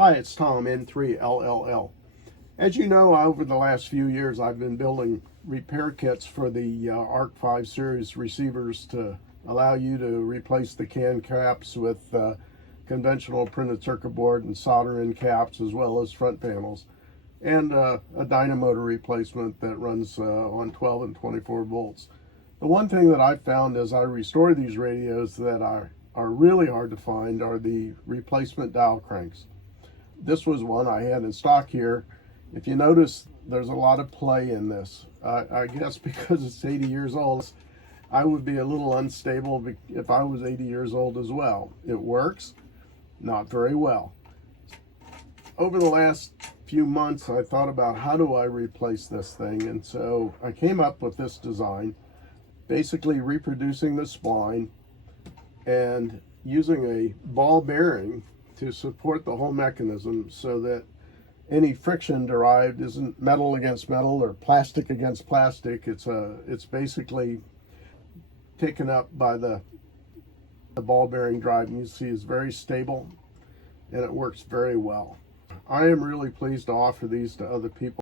Hi, it's Tom, N3LLL. As you know, over the last few years, I've been building repair kits for the ARC 5 series receivers to allow you to replace the can caps with conventional printed circuit board and solder in caps, as well as front panels, and a dynamotor replacement that runs on 12 and 24 volts. The one thing that I've found as I restore these radios that are really hard to find are the replacement dial cranks. This was one I had in stock here. If you notice, there's a lot of play in this. I guess because it's 80 years old, I would be a little unstable if I was 80 years old as well. It works, not very well. Over the last few months, I thought about how do I replace this thing, and so I came up with this design, basically reproducing the spline and using a ball bearing to support the whole mechanism so that any friction derived isn't metal against metal or plastic against plastic. It's basically taken up by the ball bearing drive, and you see it's very stable and it works very well. I am really pleased to offer these to other people.